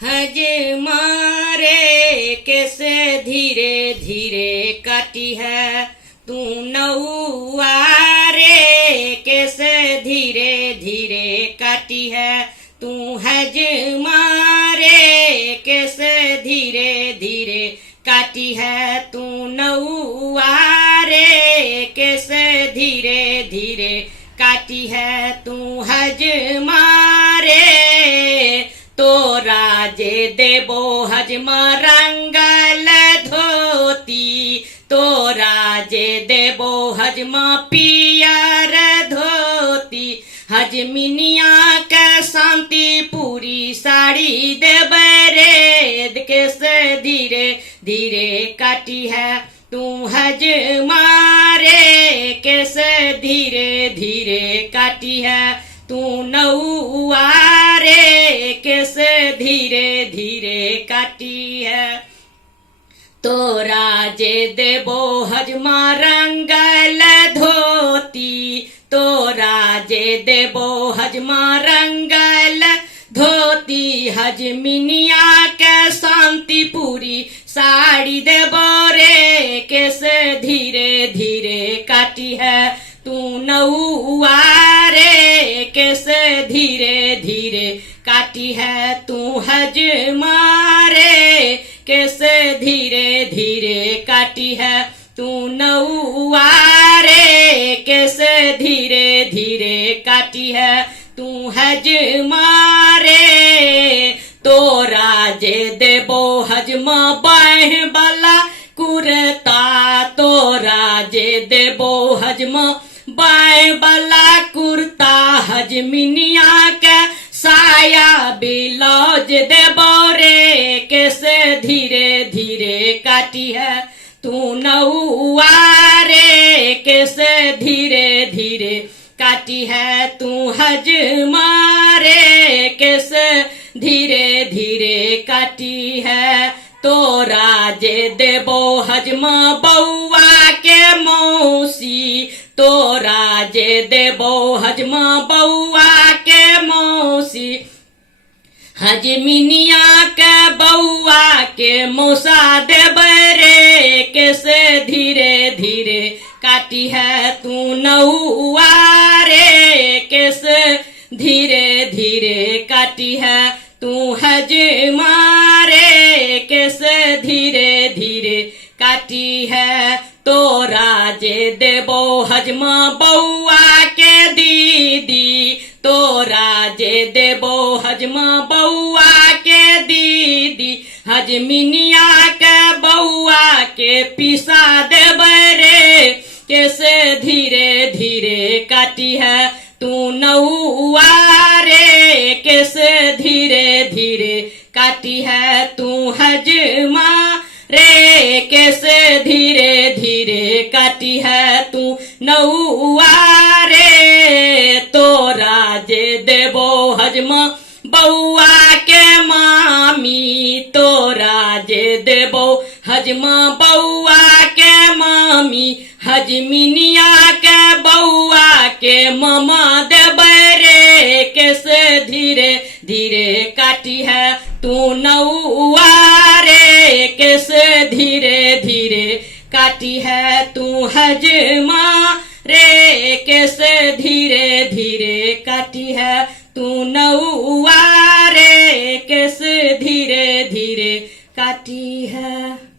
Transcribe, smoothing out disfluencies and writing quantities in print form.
हज मारे कैसे धीरे धीरे काटी है तू नौआ रे, कैसे धीरे धीरे काटी है तू हज मारे, कैसे धीरे धीरे काटी है तू नौआ रे, कैसे धीरे धीरे काटी है तू हज मारे। तो राजे देबो हजमा रंगल धोती, तो राजे देबो हजमा पियर धोती, हजमिनिया के शांति पूरी साड़ी देबे रे, कैसे धीरे धीरे काटी है तू हज मारे, कैसे धीरे धीरे काटी है तू नौआ रे, कैसे धीरे धीरे काटी है। तो राजे देबो हजमा रंगल धोती, तो राजे देबो हजमा रंगल धोती, हजमिनिया के शांति पूरी साड़ी देबो रे, कैसे धीरे धीरे काटी है तू नौआ रे, कैसे धीरे धीरे काटी है तू हज मारे, कैसे धीरे धीरे काटी है तू नौआ रे, कैसे धीरे धीरे काटी है तू हज मारे। तो राजे देबो हजमा बाह वाला कुर्ता, तो राजे देबो हजमा बाएं वाला कुर्ता, हजमिनिया के साया ब्लाउज देबो रे, कैसे धीरे धीरे काटी है तू नौआ रे, कैसे धीरे धीरे काटी है तू हज मारे, कैसे धीरे धीरे काटी है। तो राजे देबो हजमा बउआ के मौसी, तो राजे देबो हजमा बउआ के मौसी, हजमिनिया के बउआ के मौसा देबे रे, कैसे धीरे धीरे काटी है तू नौआ रे, कैसे धीरे धीरे काटी है तू हज मारे, कैसे धीरे धीरे काटी है। तो राजे देबो हजमा बउआ के दीदी, तो राजे देबो हजमा बउआ के दीदी, हजमिनिया के बउआ के पिसा देबे रे, कैसे धीरे धीरे काटी है तू नौआ रे, कैसे धीरे धीरे काटी है तू हज मारे, कैसे धीरे धीरे काटी है तू नौआ रे। तो राजे देबो हजमा बउआ के मामी, तो राजे देबो हजमा बउआ के मामी, हजमिनिया के बउआ के मामा देबे रे, कैसे धीरे धीरे काटी है तू नौआ रे, कैसे धीरे धीरे काटी है तू हज मारे, कैसे धीरे धीरे काटी है तू नौआ रे, कैसे धीरे धीरे काटी है।